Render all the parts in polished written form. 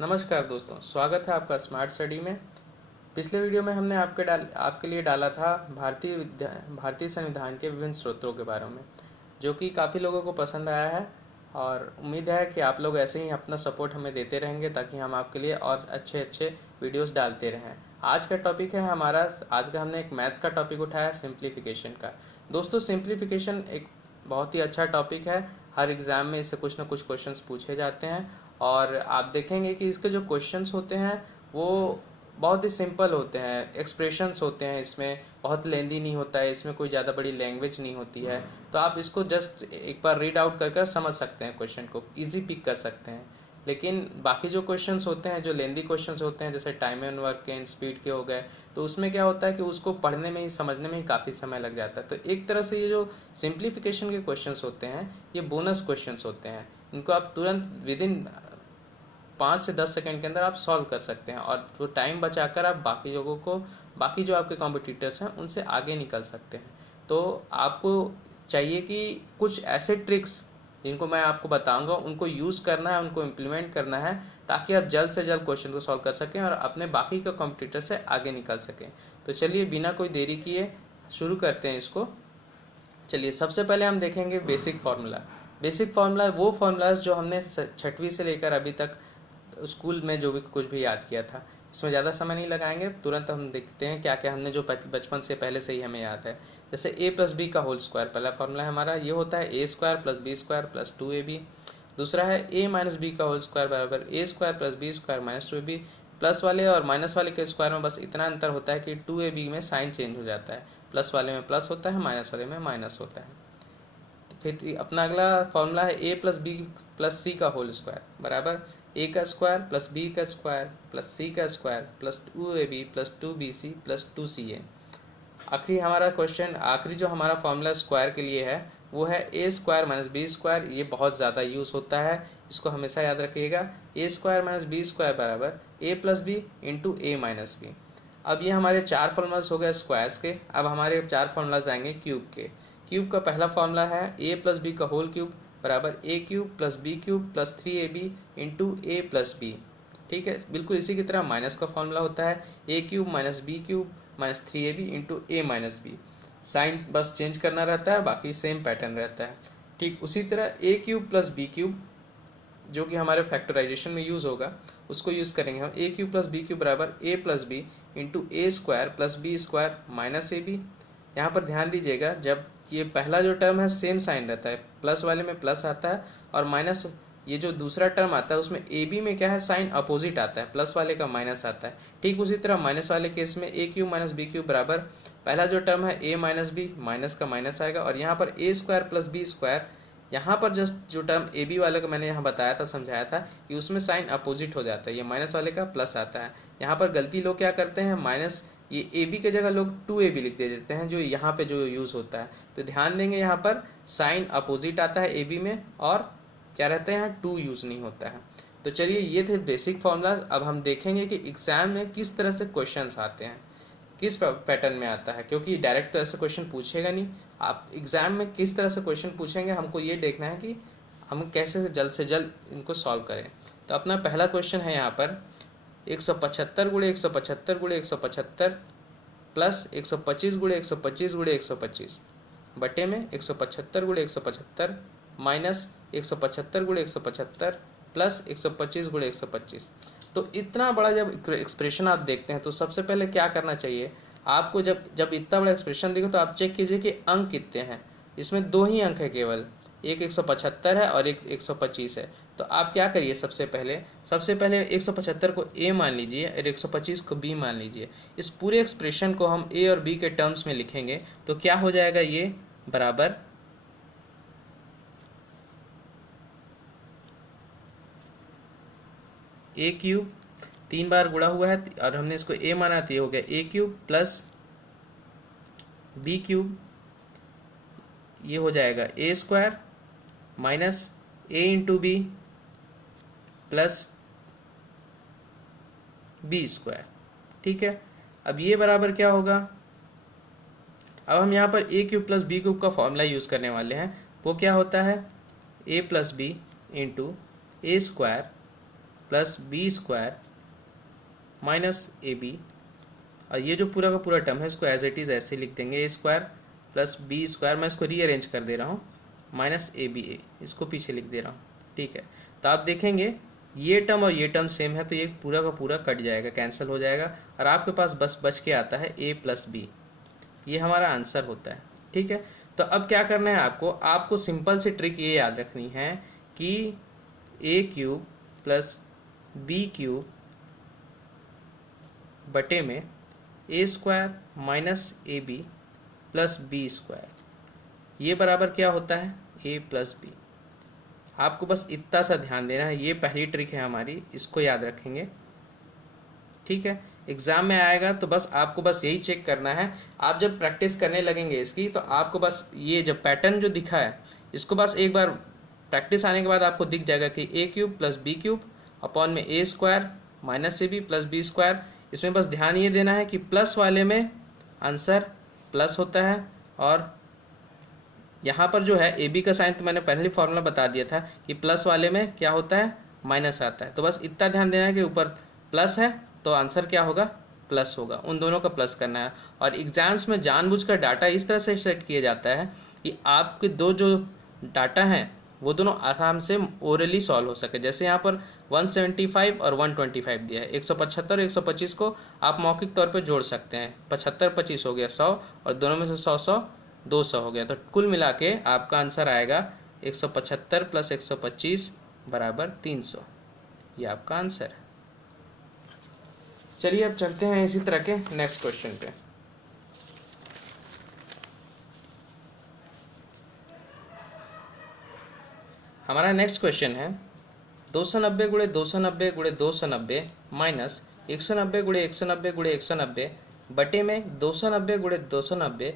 नमस्कार दोस्तों, स्वागत है आपका स्मार्ट स्टडी में। पिछले वीडियो में हमने आपके लिए डाला था भारतीय संविधान के विभिन्न स्रोतों के बारे में, जो कि काफ़ी लोगों को पसंद आया है और उम्मीद है कि आप लोग ऐसे ही अपना सपोर्ट हमें देते रहेंगे ताकि हम आपके लिए और अच्छे अच्छे वीडियोस डालते रहें। आज का टॉपिक है हमारा, आज का हमने एक मैथ्स का टॉपिक उठाया, सिंप्लीफिकेशन का। दोस्तों, सिंप्लीफिकेशन एक बहुत ही अच्छा टॉपिक है। हर एग्ज़ाम में इससे कुछ ना कुछ क्वेश्चंस पूछे जाते हैं और आप देखेंगे कि इसके जो क्वेश्चंस होते हैं वो बहुत ही सिंपल होते हैं, एक्सप्रेशंस होते हैं, इसमें बहुत लेंदी नहीं होता है, इसमें कोई ज़्यादा बड़ी लैंग्वेज नहीं होती है। तो आप इसको जस्ट एक बार रीड आउट कर समझ सकते हैं, क्वेश्चन को ईजी पिक कर सकते हैं। लेकिन बाकी जो क्वेश्चंस होते हैं, जो लेंदी क्वेश्चंस होते हैं, जैसे टाइम एंड वर्क के, स्पीड के हो गए, तो उसमें क्या होता है कि उसको पढ़ने में ही, समझने में ही काफ़ी समय लग जाता है। तो एक तरह से ये जो सिंप्लीफिकेशन के क्वेश्चंस होते हैं, ये बोनस क्वेश्चंस होते हैं। इनको आप तुरंत विद इन 5 से 10 सेकंड के अंदर आप सॉल्व कर सकते हैं और वो टाइम बचाकर आप बाकी लोगों को, बाकी जो आपके कॉम्पिटिटर्स हैं, उनसे आगे निकल सकते हैं। तो आपको चाहिए कि कुछ ऐसे ट्रिक्स जिनको मैं आपको बताऊंगा उनको यूज़ करना है, उनको इम्प्लीमेंट करना है, ताकि आप जल्द से जल्द क्वेश्चन को सॉल्व कर सकें और अपने बाकी के कॉम्पिटिटर से आगे निकल सकें। तो चलिए बिना कोई देरी किए शुरू करते हैं इसको। चलिए, सबसे पहले हम देखेंगे बेसिक फार्मूला। बेसिक फार्मूला वो फार्मूलाज जो हमने 6वीं से लेकर अभी तक स्कूल में जो भी कुछ भी याद किया था। इसमें ज़्यादा समय नहीं लगाएंगे, तुरंत हम देखते हैं क्या क्या हमने जो बचपन से पहले से ही हमें याद है। जैसे a प्लस बी का होल स्क्वायर, पहला फार्मूला है हमारा, ये होता है a square plus B square plus 2ab। दूसरा है a माइनस बी का होल स्क्वायर बराबर a square plus B square minus 2ab। Plus वाले और माइनस वाले के स्क्वायर में बस इतना अंतर होता है कि 2ab में साइन चेंज हो जाता है, प्लस वाले में प्लस होता है, माइनस वाले में माइनस होता है। फिर अपना अगला फॉर्मूला है a प्लस बी प्लस सी का होल स्क्वायर बराबर a का स्क्वायर प्लस b का स्क्वायर प्लस c का square plus 2ab plus 2bc plus 2ca। आखिरी जो हमारा फॉर्मूला स्क्वायर के लिए है वो है a square minus B square. ये बहुत ज़्यादा यूज़ होता है, इसको हमेशा याद रखिएगा। a square minus B square बराबर a plus B into A minus B. अब ये हमारे 4 फॉर्मूलाज हो गए स्क्वायर्स के। अब हमारे 4 फॉर्मूलाज आएंगे क्यूब के। क्यूब का पहला फॉर्मूला है a प्लस बी का होल क्यूब बराबर a cube plus B cube plus 3ab into A plus B. ठीक है, बिल्कुल इसी की तरह माइनस का फॉर्मूला होता है a cube minus B cube minus 3ab into A minus B. Sign बस चेंज करना रहता है, बाकी सेम पैटर्न रहता है। ठीक उसी तरह a cube plus B cube, जो कि हमारे फैक्टराइजेशन में यूज़ होगा, उसको यूज़ करेंगे हम। a cube plus B cube बराबर a plus B into A square plus B square minus A B. यहाँ पर ध्यान दीजिएगा, जब ये पहला जो टर्म है सेम साइन रहता है, प्लस वाले में प्लस आता है और माइनस, ये जो दूसरा टर्म आता है उसमें ए बी में क्या है, साइन अपोजिट आता है, प्लस वाले का माइनस आता है। ठीक उसी तरह माइनस वाले केस में a cube minus B cube बराबर पहला जो टर्म है a माइनस बी, माइनस का माइनस आएगा, और यहाँ पर a square plus B square, यहाँ पर जस्ट जो टर्म ए बी वाले का मैंने यहाँ बताया था, समझाया था कि उसमें साइन अपोजिट हो जाता है, ये माइनस वाले का प्लस आता है। यहाँ पर गलती लोग क्या करते हैं, माइनस ये ए बी की जगह लोग 2ab लिख दे देते हैं, जो यहाँ पे जो यूज़ होता है। तो ध्यान देंगे, यहाँ पर साइन अपोजिट आता है ए बी में और क्या रहते हैं, 2 यूज़ नहीं होता है। तो चलिए, ये थे बेसिक फॉर्मूलाज। अब हम देखेंगे कि एग्जाम में किस तरह से क्वेश्चंस आते हैं, किस पैटर्न में आता है, क्योंकि डायरेक्ट तो ऐसे क्वेश्चन पूछेगा नहीं। आप एग्जाम में किस तरह से क्वेश्चन पूछेंगे, हमको ये देखना है कि हम कैसे जल्द से जल्द इनको सॉल्व करें। तो अपना पहला क्वेश्चन है यहाँ पर 175 गुणे 175 गुणे 175 प्लस 125 गुणे 125 गुणे 125 बटे में 175 गुणे 175 माइनस 175 गुणे 175 प्लस 125 गुणे 125। तो इतना बड़ा जब एक्सप्रेशन आप देखते हैं तो सबसे पहले क्या करना चाहिए आपको, जब जब इतना बड़ा एक्सप्रेशन दिखे तो आप चेक कीजिए कि अंक कितने हैं। इसमें 2 ही अंक है केवल, एक 175 है और एक 125 है। तो आप क्या करिए, सबसे पहले 175 को a मान लीजिए और 125 को b मान लीजिए। इस पूरे एक्सप्रेशन को हम a और b के टर्म्स में लिखेंगे तो क्या हो जाएगा, ये बराबर a क्यूब 3 बार गुणा हुआ है और हमने इसको a माना, तो ये हो गया a cube plus b cube, ये हो जाएगा a square minus a into B plus B square. ठीक है, अब ये बराबर क्या होगा, अब हम यहाँ पर a cube plus B cube का फॉर्मूला यूज़ करने वाले हैं। वो क्या होता है, a plus B into A square plus B square minus A b, और ये जो पूरा का पूरा टर्म है इसको एज इट इज़ ऐसे लिख देंगे, ए स्क्वायर प्लस बी स्क्वायर, मैं इसको रीअरेंज कर दे रहा हूँ, माइनस ए बी, ए इसको पीछे लिख दे रहा हूँ। ठीक है, तो आप देखेंगे ये टर्म और ये टर्म सेम है तो ये पूरा का पूरा कट जाएगा, कैंसिल हो जाएगा, और आपके पास बस बच के आता है ए प्लस बी। ये हमारा आंसर होता है। ठीक है, तो अब क्या करना है आपको सिंपल सी ट्रिक ये याद रखनी है कि a cube plus B cube बटे में a square minus A b plus B square, ये बराबर क्या होता है, ए प्लस बी। आपको बस इतना सा ध्यान देना है, ये पहली ट्रिक है हमारी, इसको याद रखेंगे। ठीक है, एग्जाम में आएगा तो बस आपको बस यही चेक करना है। आप जब प्रैक्टिस करने लगेंगे इसकी तो आपको बस ये जब पैटर्न जो दिखा है इसको बस एक बार प्रैक्टिस आने के बाद आपको दिख जाएगा कि a cube plus B cube upon में a square minus A b plus B square. इसमें बस ध्यान ये देना है कि प्लस वाले में आंसर प्लस होता है, और यहाँ पर जो है ए बी का साइन तो मैंने पहले फॉर्मूला बता दिया था कि प्लस वाले में क्या होता है, माइनस आता है। तो बस इतना ध्यान देना है कि ऊपर प्लस है तो आंसर क्या होगा, प्लस होगा, उन दोनों का प्लस करना है। और एग्जाम्स में जानबूझकर डाटा इस तरह से सेट किया जाता है कि आपके दो जो डाटा हैं वो दोनों आराम से ओरली सॉल्व हो सके। जैसे यहाँ पर 175 और 125 दिया है, 175 और 125 को आप मौखिक तौर पे जोड़ सकते हैं, 75 25 हो गया 100, और दोनों में से 100 100 200 हो गया, तो कुल मिला के आपका आंसर आएगा 175 प्लस 125 बराबर 300। ये आपका आंसर है। चलिए अब चलते हैं इसी तरह के नेक्स्ट क्वेश्चन पे। हमारा नेक्स्ट क्वेश्चन है 290 गुणे 290 गुणे 290 माइनस 190 गुणे 190 गुणे 190 बटे में 290 गुणे 290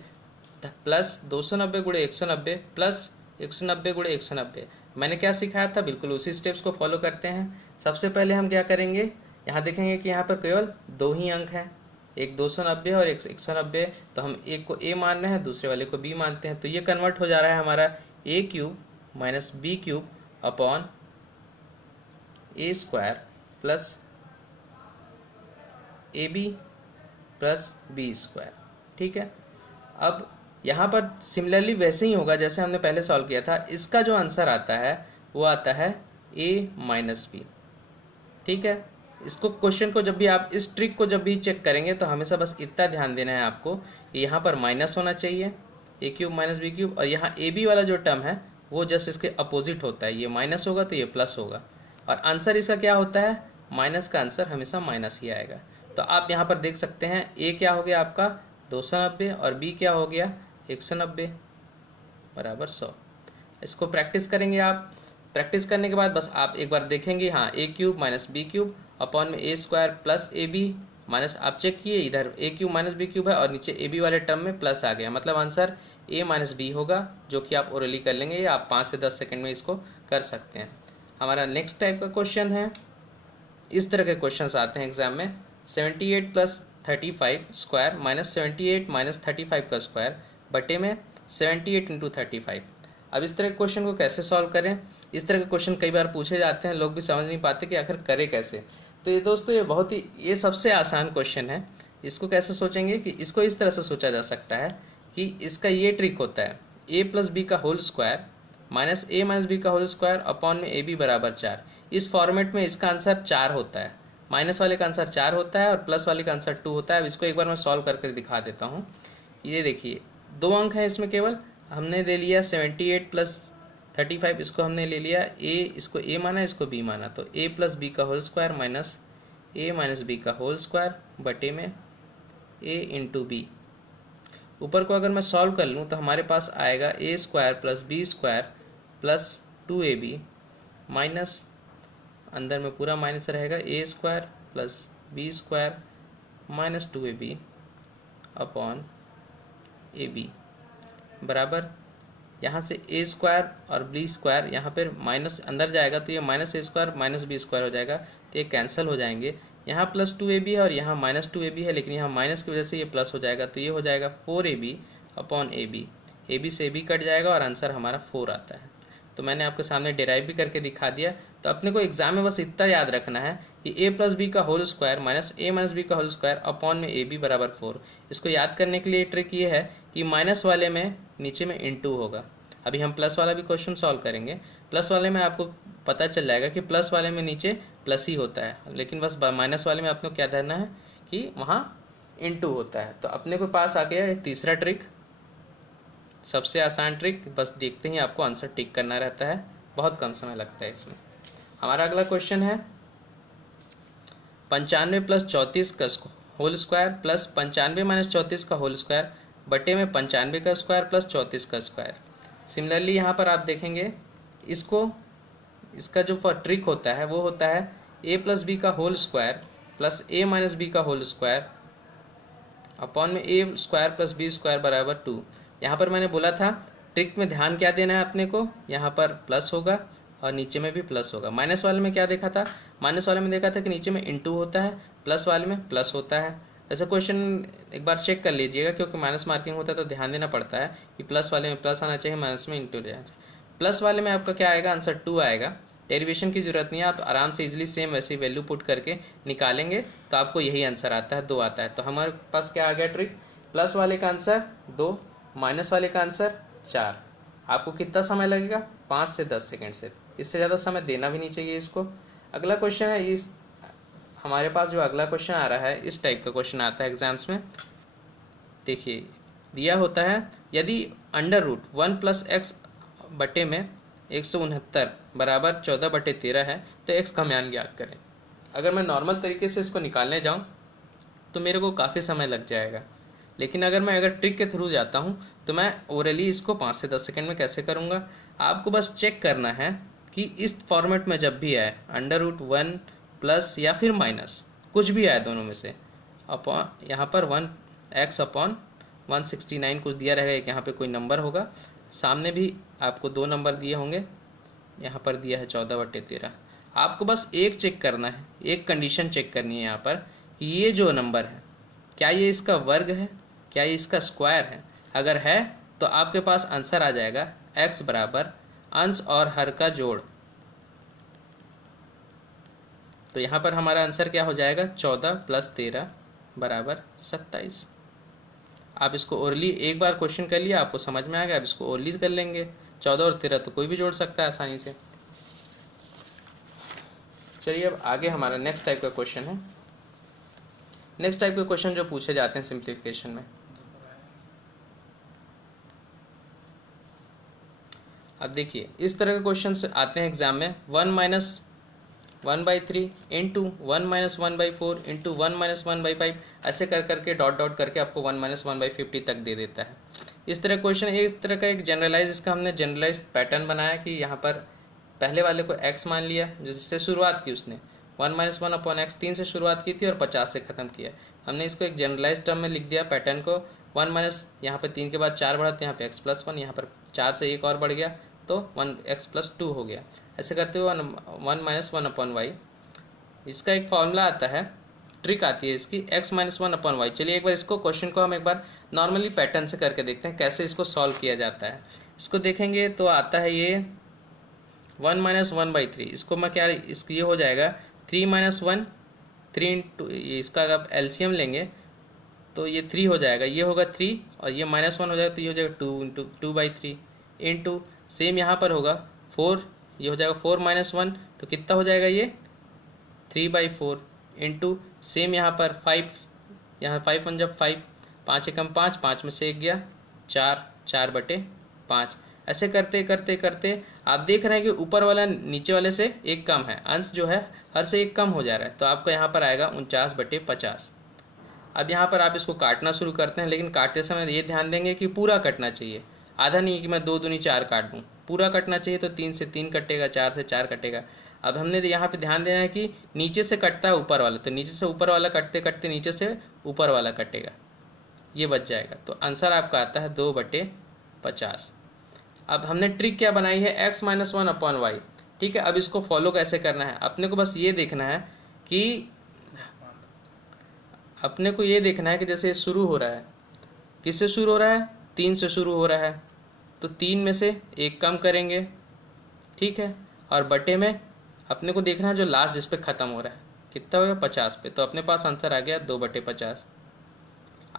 प्लस 290 गुणे 190 प्लस 190 गुणे 190। मैंने क्या सिखाया था, बिल्कुल उसी स्टेप्स को फॉलो करते हैं। सबसे पहले हम क्या करेंगे, यहाँ देखेंगे कि यहाँ पर केवल दो ही अंक हैं, एक 290 और एक 190, तो हम एक को a मान रहे हैं, दूसरे वाले को b मानते हैं, तो ये कन्वर्ट हो जा रहा है हमारा a cube minus B cube upon a square plus a b plus B square. ठीक है, अब यहाँ पर सिमिलरली वैसे ही होगा जैसे हमने पहले सॉल्व किया था। इसका जो आंसर आता है वो आता है a माइनस बी। ठीक है, इसको क्वेश्चन को जब भी आप इस ट्रिक को जब भी चेक करेंगे तो हमेशा बस इतना ध्यान देना है आपको कि यहाँ पर माइनस होना चाहिए, ए क्यूब माइनस बी क्यूब, और यहाँ ए बी वाला जो टर्म है वो जस्ट इसके अपोजिट होता है, ये माइनस होगा तो ये प्लस होगा, और आंसर इसका क्या होता है, माइनस का आंसर हमेशा माइनस ही आएगा। तो आप यहाँ पर देख सकते हैं ए क्या हो गया आपका 290 और बी क्या हो गया 190 बराबर 100। इसको प्रैक्टिस करेंगे आप, प्रैक्टिस करने के बाद बस आप एक बार देखेंगे, हाँ a cube minus B cube upon में a square plus a b minus, आप चेक किए इधर a cube minus B cube है और नीचे ए बी वाले टर्म में प्लस आ गया, मतलब आंसर ए माइनस बी होगा, जो कि आप ओरली कर लेंगे या आप 5 से 10 सेकंड में इसको कर सकते हैं। हमारा नेक्स्ट टाइप का क्वेश्चन है, इस तरह के क्वेश्चन आते हैं एग्जाम में, 78 प्लस 35 स्क्वायर माइनस 78 माइनस 35 का स्क्वायर बटे में 78 इंटू 35। अब इस तरह के क्वेश्चन को कैसे सॉल्व करें, इस तरह के क्वेश्चन कई बार पूछे जाते हैं, लोग भी समझ नहीं पाते कि आखिर करें कैसे। तो ये दोस्तों ये सबसे आसान क्वेश्चन है। इसको कैसे सोचेंगे कि इसको इस तरह से सोचा जा सकता है कि इसका ये ट्रिक होता है ए प्लस बी का होल स्क्वायर माइनस ए माइनस बी का होल स्क्वायर अपॉन में ए बी बराबर 4। इस फॉर्मेट में इसका आंसर 4 होता है, माइनस वाले का आंसर 4 होता है और प्लस वाले का आंसर 2 होता है। अब इसको एक बार मैं सॉल्व करके दिखा देता हूँ। ये देखिए 2 अंक हैं इसमें, केवल हमने ले लिया 78 प्लस 35, इसको हमने ले लिया ए, इसको ए माना, इसको बी माना, तो ए प्लस बी का होल स्क्वायर माइनस ए माइनस बी का होल स्क्वायर बटे में ए इंटू बी। ऊपर को अगर मैं सॉल्व कर लूँ तो हमारे पास आएगा a square plus B square plus 2ab minus, अंदर में पूरा माइनस रहेगा, a square plus B square minus 2ab upon a b बराबर, यहाँ से ए स्क्वायर और बी स्क्वायर यहाँ पर माइनस अंदर जाएगा तो ये minus a square minus B square हो जाएगा, तो ये कैंसिल हो जाएंगे। यहाँ प्लस 2ab है और यहाँ माइनस 2ab है, लेकिन यहाँ माइनस की वजह से ये प्लस हो जाएगा, तो ये हो जाएगा 4ab अपॉन ए बी से ए बी कट जाएगा और आंसर हमारा 4 आता है। तो मैंने आपके सामने डिराइव भी करके दिखा दिया। तो अपने को एग्जाम में बस इतना याद रखना है कि ए प्लस बी का होल स्क्वायर माइनस ए माइनस बी का होल स्क्वायर अपॉन में ए बी बराबर 4। इसको याद करने के लिए ट्रिक ये है कि माइनस वाले में नीचे में इंटू होगा। अभी हम प्लस वाला भी क्वेश्चन सॉल्व करेंगे। प्लस वाले में आपको पता चल जाएगा कि प्लस वाले में नीचे प्लस ही होता है, लेकिन बस माइनस वाले में अपने को क्या धरना है कि वहाँ इनटू होता है। तो अपने को पास आ गया तीसरा ट्रिक, सबसे आसान ट्रिक। बस देखते ही आपको आंसर टिक करना रहता है, बहुत कम समय लगता है इसमें। हमारा अगला क्वेश्चन है 95 प्लस 34 का होल स्क्वायर प्लस 95 माइनस 34 का होल स्क्वायर बटे में 95 का स्क्वायर प्लस 34 का स्क्वायर। सिमिलरली यहाँ पर आप देखेंगे इसका जो ट्रिक होता है वो होता है ए प्लस बी का होल स्क्वायर प्लस ए माइनस बी का होल स्क्वायर अपॉन में a square plus B square बराबर 2। यहाँ पर मैंने बोला था ट्रिक में ध्यान क्या देना है अपने को, यहाँ पर प्लस होगा और नीचे में भी प्लस होगा। माइनस वाले में क्या देखा था, माइनस वाले में देखा था कि नीचे में इंटू होता है, प्लस वाले में प्लस होता है। ऐसा क्वेश्चन एक बार चेक कर लीजिएगा, क्योंकि माइनस मार्किंग होता है तो ध्यान देना पड़ता है कि प्लस वाले में प्लस आना चाहिए, माइनस में इंटू रहना चाहिए। प्लस वाले में आपका क्या आएगा, आंसर 2 आएगा। डेरिवेशन की जरूरत नहीं है, आप आराम से इजीली सेम वैसी वैल्यू पुट करके निकालेंगे तो आपको यही आंसर आता है, 2 आता है। तो हमारे पास क्या आ गया ट्रिक, प्लस वाले का आंसर 2, माइनस वाले का आंसर 4। आपको कितना समय लगेगा, 5 से 10 सेकेंड से, इससे ज़्यादा समय देना भी नहीं चाहिए इसको। अगला क्वेश्चन है इस हमारे पास जो अगला क्वेश्चन आ रहा है इस टाइप का क्वेश्चन आता है एग्जाम्स में। देखिए दिया होता है यदि अंडर रूट 1 प्लस एक्स बटे में 169 बराबर 14/13 है तो एक्स का मान ज्ञात करें। अगर मैं नॉर्मल तरीके से इसको निकालने जाऊँ तो मेरे को काफ़ी समय लग जाएगा, लेकिन अगर ट्रिक के थ्रू जाता हूँ तो मैं ओरली इसको 5 से 10 सेकेंड में कैसे करूँगा। आपको बस चेक करना है कि इस फॉर्मेट में जब भी आए अंडर रूट 1 प्लस या फिर माइनस कुछ भी आए दोनों में से, अपॉन यहाँ पर 1x अपॉन 169 कुछ दिया रहेगा, एक यहाँ पे कोई नंबर होगा, सामने भी आपको 2 नंबर दिए होंगे, यहाँ पर दिया है 14/13। आपको बस एक चेक करना है, एक कंडीशन चेक करनी है यहाँ पर कि ये जो नंबर है क्या ये इसका वर्ग है, क्या ये इसका स्क्वायर है। अगर है तो आपके पास आंसर आ जाएगा x बराबर अंश और हर का जोड़। तो यहाँ पर हमारा आंसर क्या हो जाएगा, 14 + 13 बराबर 27। आप इसको ओरली एक बार क्वेश्चन कर लिया, आपको समझ में आ गया, अब इसको ओरली कर लेंगे। 14 और 13 तो कोई भी जोड़ सकता है आसानी से। चलिए अब आगे हमारा नेक्स्ट टाइप का क्वेश्चन है। नेक्स्ट टाइप के क्वेश्चन जो पूछे जाते हैं सिंप्लीफिकेशन में, अब देखिए इस तरह के क्वेश्चन आते हैं एग्जाम में। 1 - 1/3 इंटू 1 - 1/4 इंटू 1 - 1/5 ऐसे कर करके डॉट डॉट करके आपको 1 - 1/50 तक दे देता है। इस तरह क्वेश्चन इस तरह का एक जनरलाइज, इसका हमने जनरलाइज पैटर्न बनाया कि यहाँ पर पहले वाले को x मान लिया, जिससे शुरुआत की उसने 1 - 1/x 3 से शुरुआत की थी और 50 से ख़त्म किया। हमने इसको एक जनरलाइज टर्म में लिख दिया पैटर्न को। 1 - यहाँ पर 3 के बाद 4 बढ़ा तो यहाँ पे x + 1, यहाँ पर 4 से 1 और बढ़ गया तो 1x + 2 हो गया। ऐसे करते हुए 1 - 1/y, इसका एक फॉर्मूला आता है, ट्रिक आती है इसकी, x - 1/y। चलिए एक बार इसको क्वेश्चन को हम एक बार नॉर्मली पैटर्न से करके देखते हैं कैसे इसको सॉल्व किया जाता है। इसको देखेंगे तो आता है ये 1 - 1/3। इसको मैं क्या, ये हो जाएगा 3 - 1, 3 इंटू, इसका अगर एलसीएम लेंगे तो ये 3 हो जाएगा, ये होगा 3 और ये -1 हो जाएगा तो ये हो जाएगा 2 इंटू 2/3 इंटू सेम यहाँ पर होगा 4, ये हो जाएगा 4 - 1 तो कितना हो जाएगा ये 3/4 इंटू सेम यहाँ पर 5, यहाँ 5 1 जब 5, 5 एकम 5, 5 में से 1 गया 4, 4/5। ऐसे करते करते करते आप देख रहे हैं कि ऊपर वाला नीचे वाले से 1 कम है, अंश जो है हर से 1 कम हो जा रहा है, तो आपको यहाँ पर आएगा 49/50। अब यहाँ पर आप इसको काटना शुरू करते हैं, लेकिन काटते समय ये ध्यान देंगे कि पूरा कटना चाहिए, आधा नहीं कि मैं 2 दूनी 4 काट दूँ, पूरा कटना चाहिए। तो 3 से 3 कटेगा, 4 से 4 कटेगा। अब हमने यहाँ पे ध्यान देना है कि नीचे से कटता है ऊपर वाला, तो नीचे से ऊपर वाला कटते कटते नीचे से ऊपर वाला कटेगा, ये बच जाएगा। तो आंसर आपका आता है 2/50। अब हमने ट्रिक क्या बनाई है, x - 1/y। ठीक है, अब इसको फॉलो कैसे करना है, अपने को बस ये देखना है कि जैसे शुरू हो रहा है, किससे शुरू हो रहा है, 3 से शुरू हो रहा है, तो 3 में से 1 कम करेंगे, ठीक है, और बटे में अपने को देखना है जो लास्ट जिस पे ख़त्म हो रहा है, कितना हो गया 50 पे, तो अपने पास आंसर आ गया 2/50।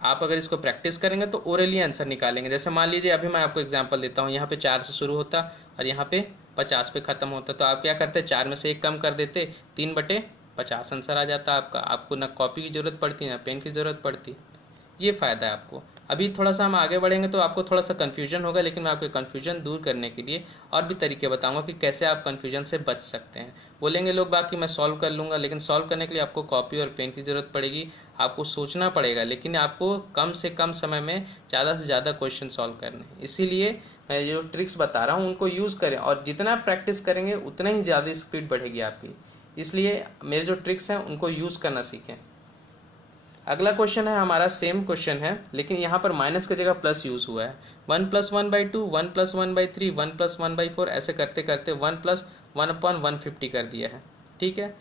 आप अगर इसको प्रैक्टिस करेंगे तो ओरली आंसर निकालेंगे। जैसे मान लीजिए अभी मैं आपको एग्जांपल देता हूँ, यहाँ पे 4 से शुरू होता और यहाँ पे 50 पे ख़त्म होता, तो आप क्या करते, 4 में से 1 कम कर देते, 3/50 आंसर आ जाता आपका। आपको ना कॉपी की ज़रूरत पड़ती ना पेन की ज़रूरत पड़ती। ये फ़ायदा है आपको। अभी थोड़ा सा हम आगे बढ़ेंगे तो आपको थोड़ा सा कन्फ्यूजन होगा, लेकिन मैं आपके कन्फ्यूजन दूर करने के लिए और भी तरीके बताऊंगा कि कैसे आप कन्फ्यूजन से बच सकते हैं। बोलेंगे लोग बाकी मैं सॉल्व कर लूँगा, लेकिन सॉल्व करने के लिए आपको कॉपी और पेन की ज़रूरत पड़ेगी, आपको सोचना पड़ेगा, लेकिन आपको कम से कम समय में ज़्यादा से ज़्यादा क्वेश्चन सॉल्व करने। इसीलिए मैं जो ट्रिक्स बता रहा हूँ उनको यूज़ करें, और जितना प्रैक्टिस करेंगे उतना ही ज़्यादा स्पीड बढ़ेगी आपकी। इसलिए मेरे जो ट्रिक्स हैं उनको यूज़ करना सीखें। अगला क्वेश्चन है हमारा, सेम क्वेश्चन है लेकिन यहाँ पर माइनस की जगह प्लस यूज़ हुआ है। 1 + 1/2, 1 + 1/3, 1 + 1/4, ऐसे करते करते 1 + 1/150 कर दिया है। ठीक है,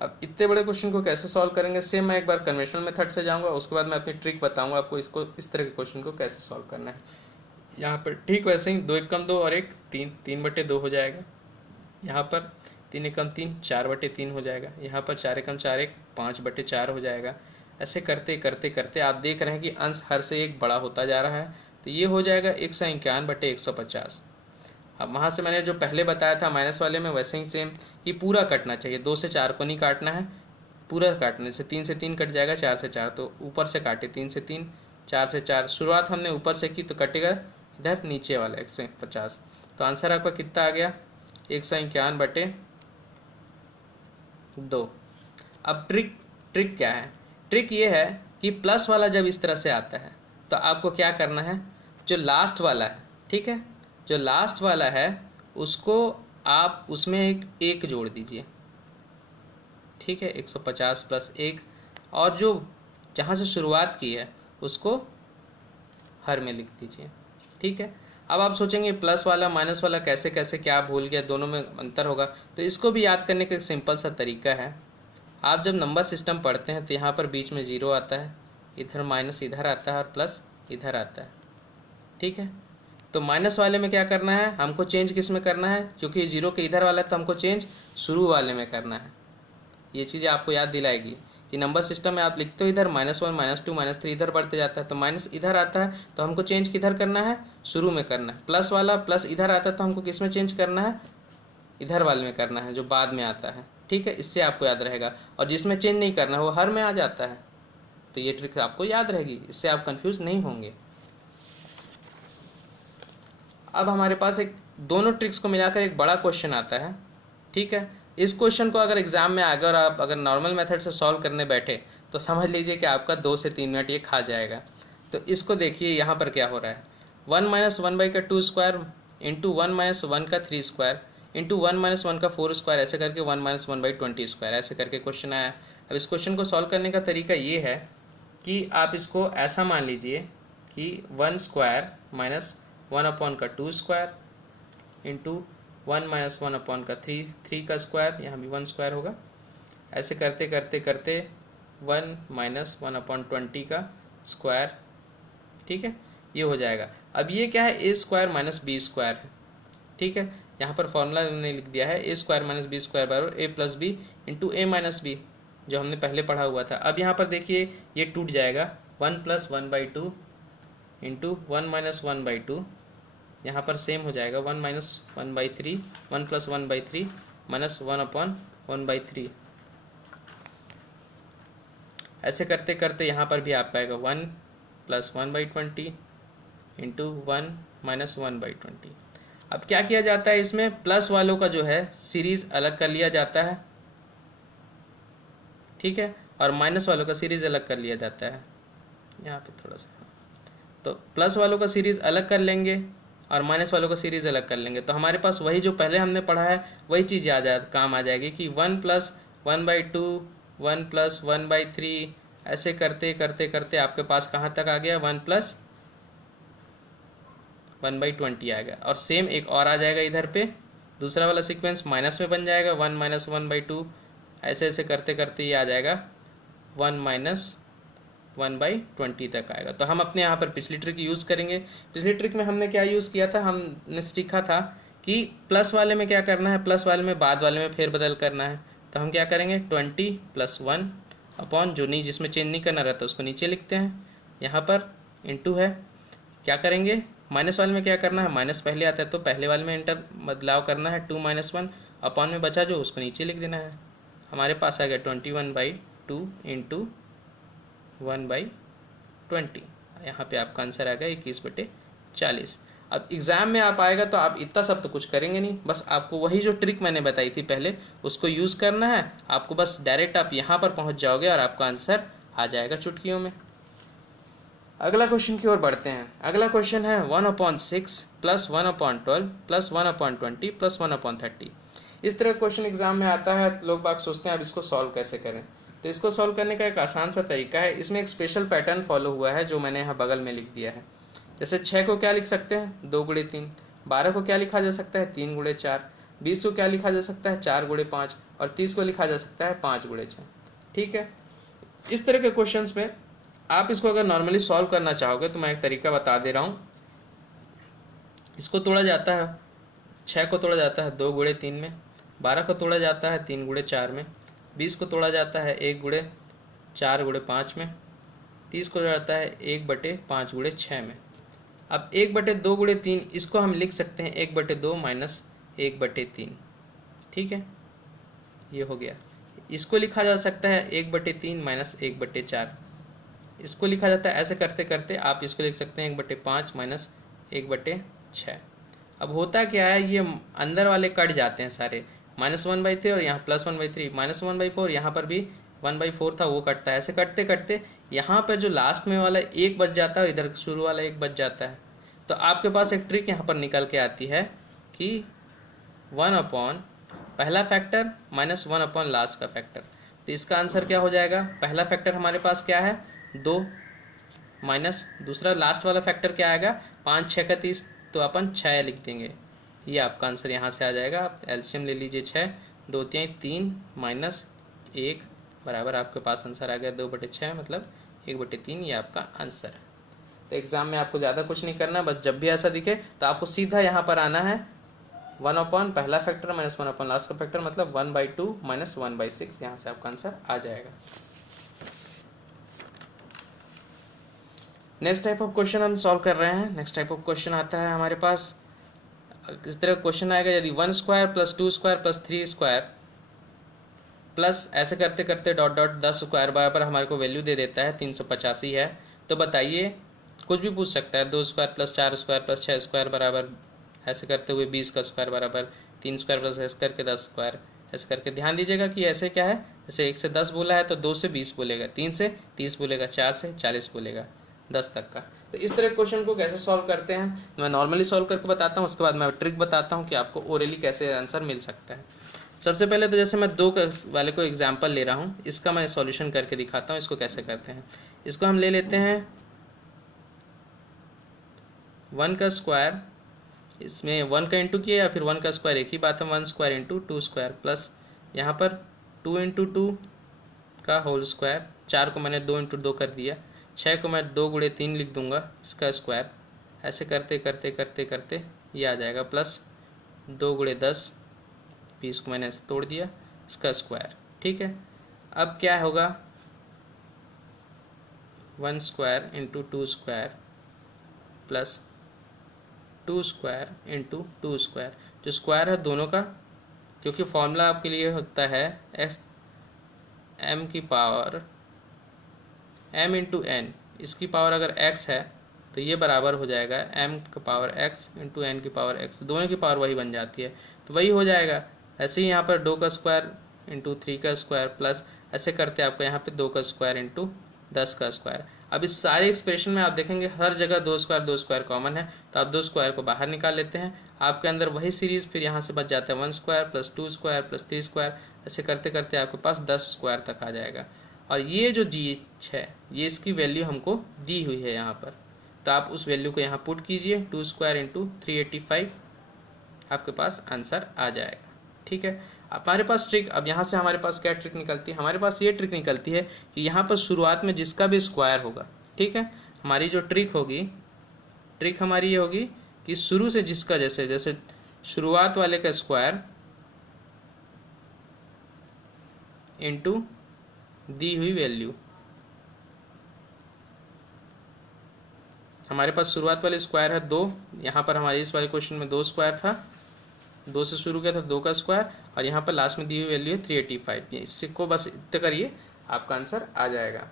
अब इतने बड़े क्वेश्चन को कैसे सॉल्व करेंगे, सेम मैं एक बार कन्वेंशनल मेथड से जाऊँगा, उसके बाद मैं अपनी ट्रिक बताऊँगा आपको इसको, इस तरह के क्वेश्चन को कैसे सॉल्व करना है। यहाँ पर ठीक वैसे ही 2 × 2 और 1 3, 3/2 हो जाएगा। यहाँ पर 3 × 3 4/3 हो जाएगा। यहाँ पर 4 × 4 1 5/4 हो जाएगा। ऐसे करते करते करते आप देख रहे हैं कि अंश हर से एक बड़ा होता जा रहा है, तो ये हो जाएगा 151/150। अब वहाँ से मैंने जो पहले बताया था माइनस वाले में, वैसे ही सेम कि पूरा कटना चाहिए, 2 से 4 को नहीं काटना है, पूरा काटने से 3 से 3 कट जाएगा, 4 से 4, तो ऊपर से काटे 3 से 3, 4 से 4, शुरुआत हमने ऊपर से की तो कटेगा इधर नीचे वाला 150। तो आंसर आपका कितना आ गया, 151/2। अब ट्रिक क्या है, ट्रिक ये है कि प्लस वाला जब इस तरह से आता है तो आपको क्या करना है, जो लास्ट वाला है, ठीक है, जो लास्ट वाला है उसको आप उसमें एक जोड़ दीजिए। ठीक है, 150 + 1, और जो जहाँ से शुरुआत की है उसको हर में लिख दीजिए। ठीक है, अब आप सोचेंगे प्लस वाला माइनस वाला कैसे कैसे, क्या भूल गया, दोनों में अंतर होगा, तो इसको भी याद करने का एक सिंपल सा तरीका है। आप जब नंबर सिस्टम पढ़ते हैं तो यहाँ पर बीच में 0 आता है, इधर माइनस इधर आता है और प्लस इधर आता है। ठीक है, तो माइनस वाले में क्या करना है, हमको चेंज किस में करना है, क्योंकि 0 के इधर वाला है तो हमको चेंज शुरू वाले में करना है। ये चीज़ें आपको याद दिलाएगी कि नंबर सिस्टम में आप लिखते हो इधर -1 -2 -3 इधर बढ़ते जाता है, तो माइनस इधर आता है तो हमको चेंज किधर करना है, शुरू में करना है। प्लस वाला प्लस इधर आता है तो हमको किस में चेंज करना है, इधर वाले में करना है जो बाद में आता है। ठीक है, इससे आपको याद रहेगा, और जिसमें चेंज नहीं करना है वो हर में आ जाता है, तो ये ट्रिक आपको याद रहेगी, इससे आप कंफ्यूज नहीं होंगे। अब हमारे पास एक दोनों ट्रिक्स को मिलाकर एक बड़ा क्वेश्चन आता है। ठीक है, इस क्वेश्चन को अगर एग्जाम में आगे और आप अगर नॉर्मल मेथड से सॉल्व करने बैठे तो समझ लीजिए कि आपका 2 से 3 मिनट ये खा जाएगा। तो इसको देखिए यहाँ पर क्या हो रहा है, 1 - 1 का 2 स्क्वायर इंटू 1 - 1 का 3 स्क्वायर इंटू 1 - 1 का 4 स्क्वायर, ऐसे करके 1 - 1/20 स्क्वायर, ऐसे करके क्वेश्चन आया। अब इस क्वेश्चन को सॉल्व करने का तरीका ये है कि आप इसको ऐसा मान लीजिए कि 1 स्क्वायर माइनस 1 का 2 स्क्वायर इंटू 1 - 1 का 3 का स्क्वायर, यहाँ भी 1 स्क्वायर होगा, ऐसे करते करते करते 1 - 1/20 का स्क्वायर। ठीक है, ये हो जाएगा। अब ये क्या है, a square minus B square है। ठीक है, यहाँ पर फॉर्मूला मैंने लिख दिया है, a square minus B square बराबर a + b into a - b, जो हमने पहले पढ़ा हुआ था। अब यहाँ पर देखिए ये टूट जाएगा, 1 + 1/2 इंटू 1 - 1/2, यहाँ पर सेम हो जाएगा 1 - 1/3, 1 + 1/3 माइनस 1/1/3, ऐसे करते करते यहाँ पर भी आप पाएगा 1 + 1/20 इंटू 1 - 1/20। अब क्या किया जाता है, इसमें प्लस वालों का जो है सीरीज अलग कर लिया जाता है। ठीक है, और माइनस वालों का सीरीज अलग कर लिया जाता है। यहाँ पे थोड़ा सा, तो प्लस वालों का सीरीज अलग कर लेंगे और माइनस वालों का सीरीज अलग कर लेंगे, तो हमारे पास वही जो पहले हमने पढ़ा है वही चीज़ काम आ जाएगी कि 1 + 1/2 1 + 1/3, ऐसे करते करते करते आपके पास कहाँ तक आ गया, 1 + 1/20 आ गया। और सेम एक और आ जाएगा इधर पे, दूसरा वाला सीक्वेंस माइनस में बन जाएगा, 1 - 1/2, ऐसे ऐसे करते करते ये आ जाएगा 1 - 1/20 तक आएगा। तो हम अपने यहाँ पर पिछली ट्रिक यूज़ करेंगे। पिछली ट्रिक में हमने क्या यूज़ किया था, हमने सीखा था कि प्लस वाले में क्या करना है, प्लस वाले में बाद वाले में फेरबदल करना है। तो हम क्या करेंगे 20 + 1 अपॉन जो नहीं जिसमें चेंज नहीं करना रहता उसको नीचे लिखते हैं, यहाँ पर इंटू है। क्या करेंगे माइनस वाले में क्या करना है, माइनस पहले आता है तो पहले वाले में इंटर बदलाव करना है 2 - 1 अपॉन में बचा जो उसको नीचे लिख देना है। हमारे पास आ गया 21/2 इंटू 1/20। यहाँ पे आपका आंसर आ गया 21/40। अब एग्ज़ाम में आप आएगा तो आप इतना सब तो कुछ करेंगे नहीं, बस आपको वही जो ट्रिक मैंने बताई थी पहले उसको यूज़ करना है। आपको बस डायरेक्ट आप यहाँ पर पहुँच जाओगे और आपका आंसर आ जाएगा चुटकियों में। अगला क्वेश्चन की ओर बढ़ते हैं। अगला क्वेश्चन है 1/6 + 1/12 + 1/20 + 1/30। इस तरह क्वेश्चन एग्जाम में आता है, लोग बाग सोचते हैं अब इसको सॉल्व कैसे करें। तो इसको सॉल्व करने का एक आसान सा तरीका है। इसमें एक स्पेशल पैटर्न फॉलो हुआ है जो मैंने यहाँ बगल में लिख दिया है। जैसे 6 को क्या लिख सकते हैं 2 × 3, 12 को क्या लिखा जा सकता है 3 × 4, 20 को क्या लिखा जा सकता है 4 × 5 और 30 को लिखा जा सकता है 5 × 6। ठीक है, इस तरह के क्वेश्चंस में आप इसको अगर नॉर्मली सॉल्व करना चाहोगे तो मैं एक तरीका बता दे रहा हूँ। इसको तोड़ा जाता है, 6 को तोड़ा जाता है 2 × 3 में, 12 को तोड़ा जाता है 3 × 4 में, 20 को तोड़ा जाता है 1 × 4 × 5 में, 30 को तोड़ा जाता है 1/5 × 6 में। अब 1/2 × 3 इसको हम लिख सकते हैं 1/2 - 1/3। ठीक है, ये हो गया। इसको लिखा जा सकता है 1/3 - 1/4। इसको लिखा जाता है, ऐसे करते करते आप इसको लिख सकते हैं 1/5 - 1/6। अब होता क्या है, ये अंदर वाले कट जाते हैं सारे, -1/3 और यहाँ +1/3, -1/4 यहाँ पर भी 1/4 था वो कटता है। ऐसे करते करते यहाँ पर जो लास्ट में वाला 1 बच जाता है, इधर शुरू वाला 1 बच जाता है। तो आपके पास एक ट्रिक यहाँ पर निकल के आती है कि 1/ पहला फैक्टर -1/ लास्ट का फैक्टर। तो इसका आंसर क्या हो जाएगा, पहला फैक्टर हमारे पास क्या है 2 माइनस दूसरा लास्ट वाला फैक्टर क्या आएगा 5 6 का 30, तो अपन 6 लिख देंगे। ये आपका आंसर यहाँ से आ जाएगा। आप एलसीएम ले लीजिए 6 2 3 3 - 1 बराबर आपके पास आंसर आ गया 2/6 मतलब 1/3। ये आपका आंसर है। तो एग्ज़ाम में आपको ज़्यादा कुछ नहीं करना, बस जब भी ऐसा दिखे तो आपको सीधा यहाँ पर आना है 1/ पहला फैक्टर -1/ लास्ट का फैक्टर मतलब 1/2 - 1/6। यहाँ से आपका आंसर आ जाएगा। नेक्स्ट टाइप ऑफ क्वेश्चन हम सॉल्व कर रहे हैं। नेक्स्ट टाइप ऑफ क्वेश्चन आता है हमारे पास इस तरह क्वेश्चन आएगा, यदि 1² + 2² + 3² प्लस ऐसे करते करते डॉट डॉट 10² बराबर हमारे को वैल्यू दे देता है 385 है। तो बताइए, कुछ भी पूछ सकता है, 2² + 4² + 6² बराबर ऐसे करते हुए 20² बराबर 3² प्लस ऐसे करके 10²। ऐसे करके ध्यान दीजिएगा कि ऐसे क्या है, जैसे 1 से 10 बोला है तो 2 से 20 बोलेगा, 3 से 30 बोलेगा, 4 से 40 बोलेगा, 10 तक का। तो इस तरह क्वेश्चन को कैसे सॉल्व करते हैं मैं नॉर्मली सॉल्व करके बताता हूँ, उसके बाद मैं ट्रिक बताता हूँ कि आपको ओरली कैसे आंसर मिल सकता है। सबसे पहले तो जैसे मैं 2 वाले को एग्जाम्पल ले रहा हूँ, इसका मैं सॉल्यूशन करके दिखाता हूँ इसको कैसे करते हैं। इसको हम ले लेते हैं 1 का स्क्वायर, इसमें 1 का इंटू किया या फिर 1 का स्क्वायर एक ही बात है, 1² × 2² प्लस यहाँ पर 2 × 2 का होल स्क्वायर, 4 को मैंने 2 × 2 कर दिया, 6 को मैं 2 × 3 लिख दूंगा इसका स्क्वायर। ऐसे करते करते करते करते ये आ जाएगा प्लस 2 × 10, 20 को मैंने ऐसे तोड़ दिया इसका स्क्वायर। ठीक है, अब क्या होगा 1² × 2² प्लस 2² × 2²। जो स्क्वायर है दोनों का, क्योंकि फॉर्मूला आपके लिए होता है m की पावर m × n, इसकी पावर अगर x है तो ये बराबर हो जाएगा m की पावर x × n की पावर x, दोनों की पावर वही बन जाती है तो वही हो जाएगा। ऐसे ही यहाँ पर 2 का स्क्वायर × 3 का स्क्वायर प्लस ऐसे करते आपको यहाँ पे 2 का स्क्वायर × 10 का स्क्वायर। अब इस सारे एक्सप्रेशन में आप देखेंगे हर जगह 2² कॉमन है, तो आप 2² को बाहर निकाल लेते हैं, आपके अंदर वही सीरीज फिर यहाँ से बच जाता है 1² + 2² + 3²। ऐसे करते करते आपके पास 10² तक आ जाएगा। और ये जो g है ये इसकी वैल्यू हमको दी हुई है यहाँ पर, तो आप उस वैल्यू को यहाँ पुट कीजिए 2² × 385, आपके पास आंसर आ जाएगा। ठीक है, हमारे पास ट्रिक, अब यहाँ से हमारे पास क्या ट्रिक निकलती है, हमारे पास ये ट्रिक निकलती है कि यहाँ पर शुरुआत में जिसका भी स्क्वायर होगा, ठीक है, हमारी जो ट्रिक होगी, ट्रिक हमारी ये होगी कि शुरू से जिसका जैसे जैसे शुरुआत वाले का स्क्वायर इनटू दी हुई वैल्यू। हमारे पास शुरुआत वाले स्क्वायर है 2, यहाँ पर हमारे इस वाले क्वेश्चन में 2 स्क्वायर था, 2 से शुरू किया था, 2 का स्क्वायर, और यहाँ पर लास्ट में दी हुई वैल्यू है 385। ये इससे को बस इतना करिए, आपका आंसर आ जाएगा।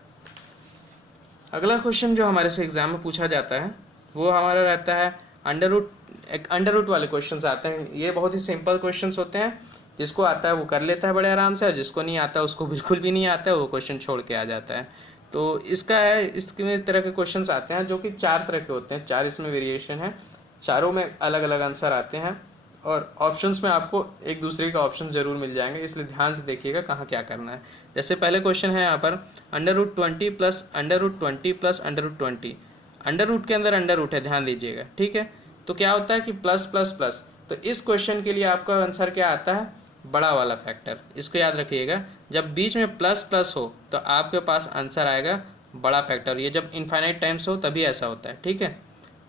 अगला क्वेश्चन जो हमारे से एग्जाम में पूछा जाता है वो हमारा रहता है अंडर रूट वाले क्वेश्चंस आते हैं। ये बहुत ही सिंपल क्वेश्चंस होते हैं, जिसको आता है वो कर लेता है बड़े आराम से, और जिसको नहीं आता उसको बिल्कुल भी नहीं आता है, वो क्वेश्चन छोड़ के आ जाता है। तो इसका है, इसमें तरह के क्वेश्चंस आते हैं जो कि 4 तरह के होते हैं, 4 इसमें वेरिएशन है, चारों में अलग अलग आंसर आते हैं, और ऑप्शंस में आपको एक दूसरे का ऑप्शन जरूर मिल जाएंगे, इसलिए ध्यान से देखिएगा कहाँ क्या करना है। जैसे पहले क्वेश्चन है यहाँ पर √20 प्लस √20 प्लस √20। अंडर रूट के अंदर अंडर रूट है, ध्यान दीजिएगा, ठीक है। तो क्या होता है कि प्लस प्लस प्लस, तो इस क्वेश्चन के लिए आपका आंसर क्या आता है, बड़ा वाला फैक्टर। इसको याद रखिएगा, जब बीच में प्लस प्लस हो तो आपके पास आंसर आएगा बड़ा फैक्टर। ये जब इनफाइनाइट टाइम्स हो तभी ऐसा होता है, ठीक है,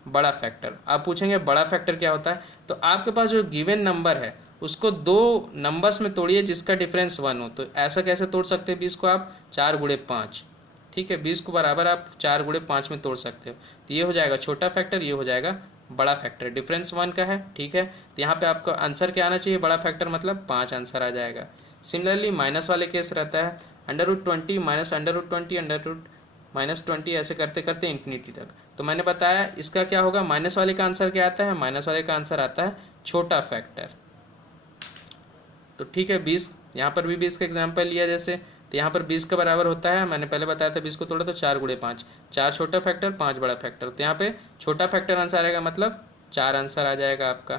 बड़ा फैक्टर। आप पूछेंगे बड़ा फैक्टर क्या होता है, तो आपके पास जो गिवन नंबर है उसको 2 नंबर्स में तोड़िए जिसका डिफरेंस 1 हो। तो ऐसा कैसे तोड़ सकते हैं 20 को आप, 4 गुणे 5, ठीक है, 20 को बराबर आप 4 गुणे 5 में तोड़ सकते हो। तो ये हो जाएगा छोटा फैक्टर, ये हो जाएगा बड़ा फैक्टर, डिफरेंस 1 का है, ठीक है। तो यहाँ पे आपका आंसर क्या आना चाहिए, बड़ा फैक्टर मतलब 5 आंसर आ जाएगा। सिमिलरली माइनस वाले केस रहता है √20 माइनस √20 -20, ऐसे करते करते इन्फिनिटी तक। तो मैंने बताया इसका क्या होगा, माइनस वाले का आंसर क्या आता है, माइनस वाले का आंसर आता है छोटा फैक्टर। तो ठीक है, 20, यहाँ पर भी 20 का एग्जाम्पल लिया जैसे, तो यहाँ पर 20 के बराबर होता है, मैंने पहले बताया था 20 को तोड़ा तो 4 गुणे 5, 4 छोटा फैक्टर 5 बड़ा फैक्टर। तो यहाँ पे छोटा फैक्टर आंसर आएगा, मतलब 4 आंसर आ जाएगा आपका,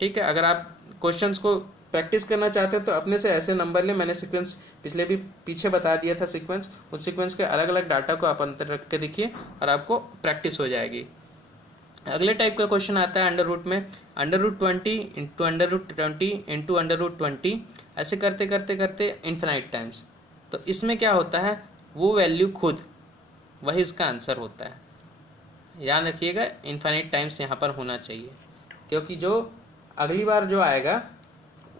ठीक है। अगर आप क्वेश्चंस को प्रैक्टिस करना चाहते हो तो अपने से ऐसे नंबर ले, मैंने सीक्वेंस पिछले भी पीछे बता दिया था सीक्वेंस, उस सीक्वेंस के अलग अलग डाटा को आप अंतर रख के देखिए और आपको प्रैक्टिस हो जाएगी। अगले टाइप का क्वेश्चन आता है अंडर रूट में, √20 इंटू √20 इंटू √20, ऐसे करते करते करते इन्फिनाइट टाइम्स। तो इसमें क्या होता है, वो वैल्यू खुद वही इसका आंसर होता है। याद रखिएगा इन्फिनाइट टाइम्स यहाँ पर होना चाहिए, क्योंकि जो अगली बार जो आएगा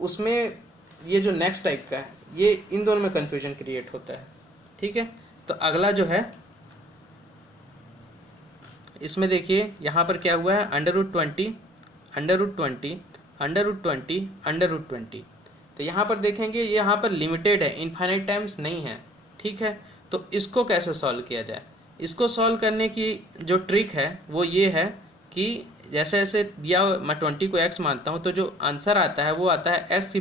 उसमें ये जो नेक्स्ट टाइप का है, ये इन दोनों में कन्फ्यूजन क्रिएट होता है, ठीक है। तो अगला जो है इसमें देखिए यहाँ पर क्या हुआ है, √20 √20 √20 √20। तो यहाँ पर देखेंगे ये यहाँ पर लिमिटेड है, इनफाइनाइट टाइम्स नहीं है, ठीक है। तो इसको कैसे सॉल्व किया जाए, इसको सॉल्व करने की जो ट्रिक है वो ये है कि जैसे जैसे दिया मैं 20 को x मानता हूँ, तो जो आंसर आता है वो आता है x⁴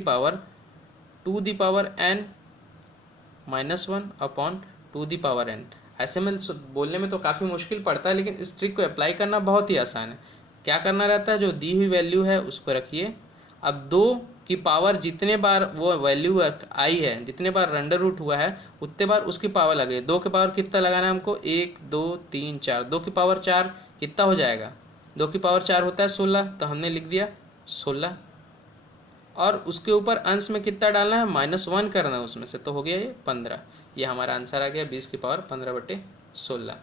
-1/2n। ऐसे में बोलने में तो काफ़ी मुश्किल पड़ता है, लेकिन इस ट्रिक को अप्लाई करना बहुत ही आसान है। क्या करना रहता है, जो दी हुई वैल्यू है उसको रखिए, अब 2 की पावर जितने बार वो वैल्यू आई है, जितने बार अंडर रूट हुआ है उतने बार उसकी पावर लगे। 2 की पावर कितना लगाना है हमको, 1 2 3 4, 2 की पावर 4 कितना हो जाएगा, 2 की पावर 4 होता है 16, तो हमने लिख दिया 16, और उसके ऊपर अंश में कितना डालना है, -1 करना है उसमें से, तो हो गया ये 15। ये हमारा आंसर आ गया 20 की पावर 15/16।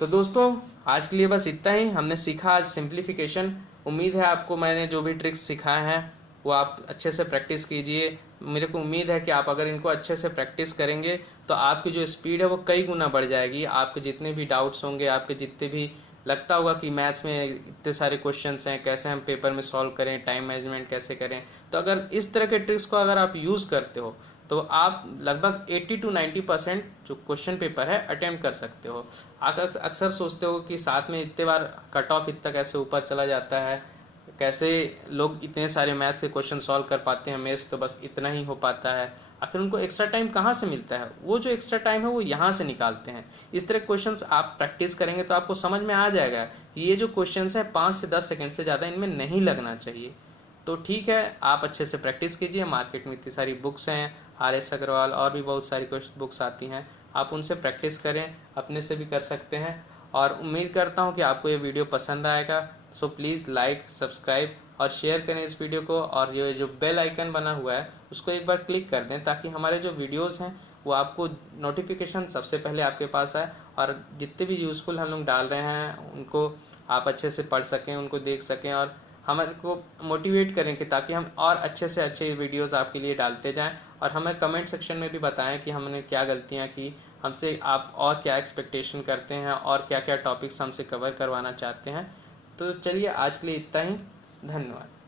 तो दोस्तों आज के लिए बस इतना ही, हमने सीखा आज सिंप्लीफिकेशन। उम्मीद है आपको मैंने जो भी ट्रिक्स सिखाए हैं वो आप अच्छे से प्रैक्टिस कीजिए। मेरे को उम्मीद है कि आप अगर इनको अच्छे से प्रैक्टिस करेंगे तो आपकी जो स्पीड है वो कई गुना बढ़ जाएगी। आपके जितने भी डाउट्स होंगे, आपके जितने भी लगता होगा कि मैथ्स में इतने सारे क्वेश्चंस हैं, कैसे हम पेपर में सॉल्व करें, टाइम मैनेजमेंट कैसे करें, तो अगर इस तरह के ट्रिक्स को अगर आप यूज़ करते हो तो आप लगभग 80 to 90% जो क्वेश्चन पेपर है अटेम्प्ट कर सकते हो। आप अक्सर सोचते हो कि साथ में इतने बार कट ऑफ इतना कैसे ऊपर चला जाता है, कैसे लोग इतने सारे मैथ्स के क्वेश्चन सॉल्व कर पाते हैं, मेरे से तो बस इतना ही हो पाता है। आखिर उनको एक्स्ट्रा टाइम कहाँ से मिलता है, वो जो एक्स्ट्रा टाइम है वो यहाँ से निकालते हैं। इस तरह क्वेश्चंस आप प्रैक्टिस करेंगे तो आपको समझ में आ जाएगा कि ये जो क्वेश्चंस है 5 से 10 सेकंड से ज़्यादा इनमें नहीं लगना चाहिए। तो ठीक है, आप अच्छे से प्रैक्टिस कीजिए। मार्केट में इतनी सारी बुक्स हैं, RS अग्रवाल और भी बहुत सारी बुक्स आती हैं, आप उनसे प्रैक्टिस करें, अपने से भी कर सकते हैं। और उम्मीद करता हूँ कि आपको ये वीडियो पसंद आएगा। सो प्लीज़ लाइक, सब्सक्राइब और शेयर करें इस वीडियो को, और ये जो बेल आइकन बना हुआ है उसको एक बार क्लिक कर दें, ताकि हमारे जो वीडियोस हैं वो आपको नोटिफिकेशन सबसे पहले आपके पास आए, और जितने भी यूज़फुल हम लोग डाल रहे हैं उनको आप अच्छे से पढ़ सकें, उनको देख सकें और हमारे को मोटिवेट करें कि ताकि हम और अच्छे से अच्छे वीडियोस आपके लिए डालते जाएं। और हमें कमेंट सेक्शन में भी बताएं कि हमने क्या गलतियां की, हमसे आप और क्या एक्सपेक्टेशन करते हैं और क्या क्या टॉपिक्स हमसे कवर करवाना चाहते हैं। तो चलिए आज के लिए इतना ही, धन्यवाद।